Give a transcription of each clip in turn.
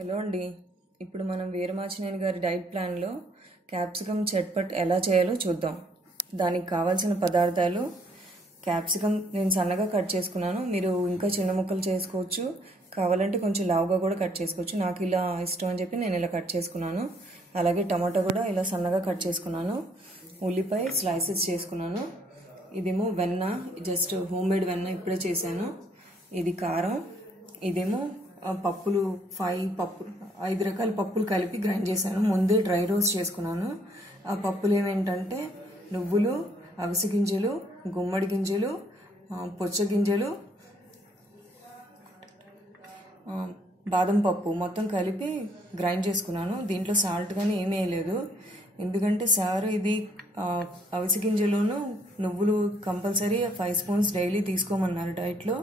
Hello అండి. ఇప్పుడు మనం వీరమాచినేని గారి డైట్ ప్లాన్లో క్యాప్సికమ్ చట్పట్ ఎలా చేయాలో చూద్దాం. దానికి కావాల్సిన పదార్థాలు: క్యాప్సికమ్ నేను సన్నగా కట్ చేసుకున్నాను. మీరు ఇంకా చిన్న ముక్కలు చేసుకోవచ్చు, కావాలంటే కొంచెం లావుగా కూడా కట్ చేసుకోవచ్చు. నాకు ఇలా ఇష్టం అని చెప్పి నేను ఇలా కట్ చేసుకున్నాను. అలాగే టమాటో కూడా ఇలా సన్నగా కట్ చేసుకున్నాను. ఉల్లిపాయ స్లైసెస్ చేసుకున్నాను. ఇదేమో వెన్న, జస్ట్ హోమ్ మేడ్ వెన్న ఇప్పుడే చేశాను. ఇది కారం. ఇదేమో పప్పులు, 5 రకాల పప్పులు కలిపి గ్రైండ్ చేశాను. ముందే డ్రై రోస్ట్ చేసుకున్నాను. ఆ పప్పులు ఏమేంటంటే నువ్వులు, అవిసె గింజలు, గుమ్మడి గింజలు, పొచ్చ గింజలు, బాదం పప్పు మొత్తం కలిపి గ్రైండ్ చేసుకున్నాను. దీంట్లో సాల్ట్ కానీ ఏమీ వేయలేదు, ఎందుకంటే సార్ ఇది అవిసె గింజలోను నువ్వులు కంపల్సరీ 5 స్పూన్స్ డైలీ తీసుకోమన్నారు డైట్లో.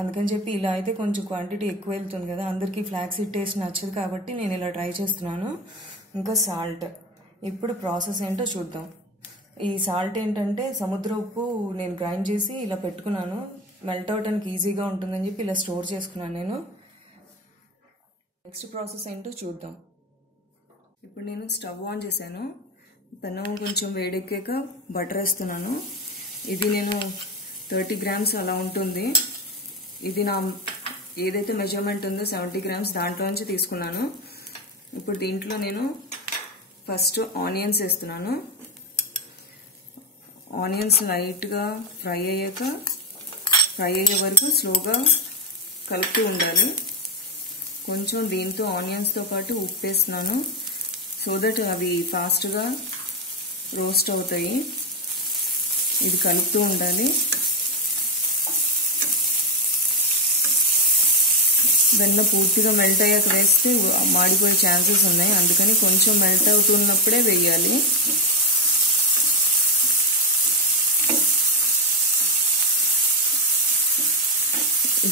అందుకని చెప్పి ఇలా అయితే కొంచెం క్వాంటిటీ ఎక్కువ వెళ్తుంది కదా, అందరికీ ఫ్లాక్స్ సీడ్ టేస్ట్ నచ్చదు కాబట్టి నేను ఇలా ట్రై చేస్తున్నాను. ఇంకా సాల్ట్. ఇప్పుడు ప్రాసెస్ ఏంటో చూద్దాం. ఈ సాల్ట్ ఏంటంటే సముద్ర ఉప్పు నేను గ్రైండ్ చేసి ఇలా పెట్టుకున్నాను. మెల్ట్ అవడానికి ఈజీగా ఉంటుందని చెప్పి ఇలా స్టోర్ చేసుకున్నాను నేను. నెక్స్ట్ ప్రాసెస్ ఏంటో చూద్దాం. ఇప్పుడు నేను స్టవ్ ఆన్ చేశాను. పెనం కొంచెం వేడెక్కాక బటర్ వేస్తున్నాను. ఇది నేను 30 గ్రామ్స్ అలా ఉంటుంది. ఇది నా ఏదైతే మెజర్మెంట్ ఉందో 70 గ్రామ్స్ దాంట్లో నుంచి తీసుకున్నాను. ఇప్పుడు దీంట్లో నేను ఫస్ట్ ఆనియన్స్ వేస్తున్నాను. ఆనియన్స్ లైట్గా ఫ్రై అయ్యే వరకు స్లోగా కలుపుతూ ఉండాలి. కొంచెం దీంతో ఆనియన్స్తో పాటు ఉప్పు వేస్తున్నాను, సో దట్ అవి ఫాస్ట్గా రోస్ట్ అవుతాయి. ఇది కలుపుతూ ఉండాలి. వెన్న పూర్తిగా మెల్ట్ అయ్యాక వేస్తే మాడిపోయే ఛాన్సెస్ ఉన్నాయి, అందుకని కొంచెం మెల్ట్ అవుతున్నప్పుడే వేయాలి.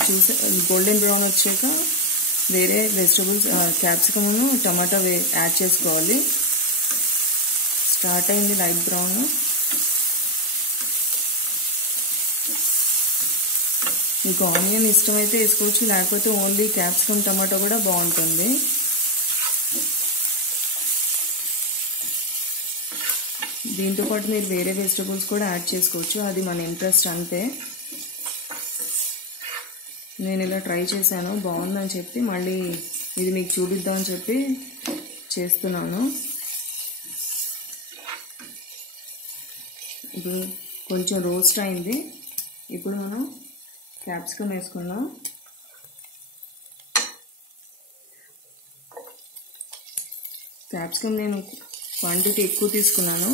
చూసే గోల్డెన్ బ్రౌన్ వచ్చాక వేరే వెజిటబుల్స్ క్యాప్సికమ్ను టమాటా యాడ్ చేసుకోవాలి. స్టార్ట్ అయింది లైట్ బ్రౌన్. మీకు ఆనియన్ ఇష్టమైతే వేసుకోవచ్చు, లేకపోతే ఓన్లీ క్యాప్సికమ్ టమాటో కూడా బాగుంటుంది. దీంతోపాటు మీరు వేరే వెజిటబుల్స్ కూడా యాడ్ చేసుకోవచ్చు, అది మన ఇంట్రెస్ట్ అంతే. నేను ఇలా ట్రై చేశాను, బాగుందని చెప్పి మళ్ళీ ఇది మీకు చూపిద్దామని చెప్పి చేస్తున్నాను. ఇది కొంచెం రోస్ట్ అయింది. ఇప్పుడు మనం క్యాప్సికమ్ వేసుకున్నాం. క్యాప్సికమ్ నేను క్వాంటిటీ ఎక్కువ తీసుకున్నాను.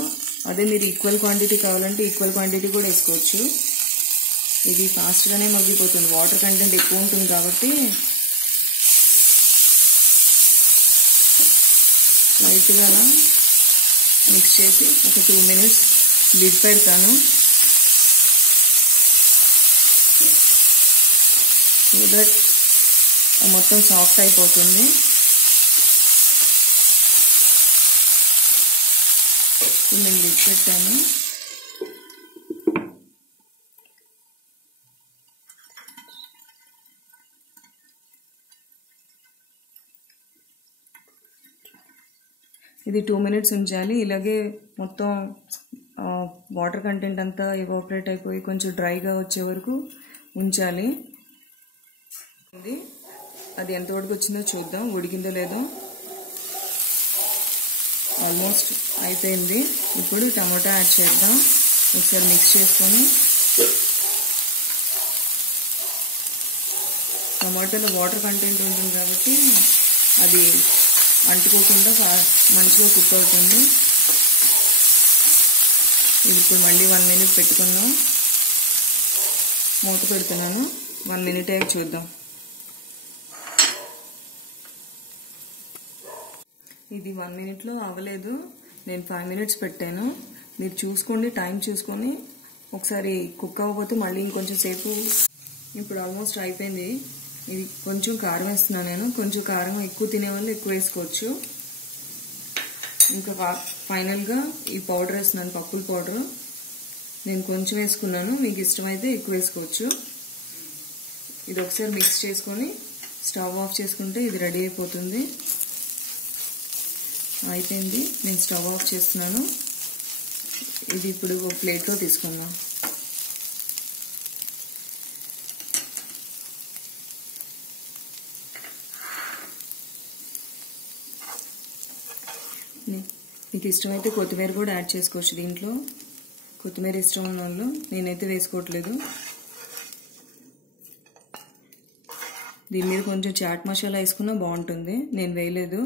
అదే మీరు ఈక్వల్ క్వాంటిటీ కావాలంటే ఈక్వల్ క్వాంటిటీ కూడా వేసుకోవచ్చు. ఇది ఫాస్ట్గానే మగ్గిపోతుంది, వాటర్ కంటెంట్ ఎక్కువ ఉంటుంది కాబట్టి. లైట్గా అలా మిక్స్ చేసి ఒక 2 మినిట్స్ లిడ్ పెడతాను, సో దట్ మొత్తం సాఫ్ట్ అయిపోతుంది. నేను లిడ్ పెట్టాను. ఇది 2 మినిట్స్ ఉంచాలి. ఇలాగే మొత్తం వాటర్ కంటెంట్ అంతా ఎవాపరేట్ అయిపోయి కొంచెం డ్రైగా వచ్చే వరకు ఉంచాలి. అది ఎంతవరకు వచ్చిందో చూద్దాం, ఉడికిందో లేదో. ఆల్మోస్ట్ అయిపోయింది. ఇప్పుడు టమాటా యాడ్ చేద్దాం. ఒకసారి మిక్స్ చేసుకొని, టమాటాలో వాటర్ కంటెంట్ ఉంటుంది కాబట్టి అది అంటుకోకుండా మంచిగా కుక్ అవుతుంది. ఇది ఇప్పుడు మళ్ళీ 1 మినిట్ పెట్టుకుందాం. మూత పెడుతున్నాను. 1 మినిట్ అయ్యాక చూద్దాం. ఇది 1 మినిట్లో అవ్వలేదు, నేను 5 మినిట్స్ పెట్టాను. మీరు చూసుకోండి, టైం చూసుకొని ఒకసారి కుక్ అవ్వకపోతే మళ్ళీ ఇంకొంచెం సేపు. ఇప్పుడు ఆల్మోస్ట్ అయిపోయింది. ఇది కొంచెం కారం వేస్తున్నాను నేను. కొంచెం కారం ఎక్కువ తినే వాళ్ళు ఎక్కువ వేసుకోవచ్చు. ఇంకా ఫైనల్గా ఈ పౌడర్ వేస్తున్నాను, పప్పుల పౌడర్. నేను కొంచెం వేసుకున్నాను, మీకు ఇష్టమైతే ఎక్కువ వేసుకోవచ్చు. ఇది ఒకసారి మిక్స్ చేసుకొని స్టవ్ ఆఫ్ చేసుకుంటే ఇది రెడీ అయిపోతుంది. అయిపోయింది. నేను స్టవ్ ఆఫ్ చేస్తున్నాను. ఇది ఇప్పుడు ఒక ప్లేట్లో తీసుకుందాం. మీకు ఇష్టమైతే కొత్తిమీర కూడా యాడ్ చేసుకోవచ్చు దీంట్లో. కొత్తిమీర ఇష్టం ఉన్న వాళ్ళు, నేనైతే వేసుకోవట్లేదు. దీని మీద కొంచెం చాట్ మసాలా వేసుకున్నా బాగుంటుంది, నేను వేయలేదు.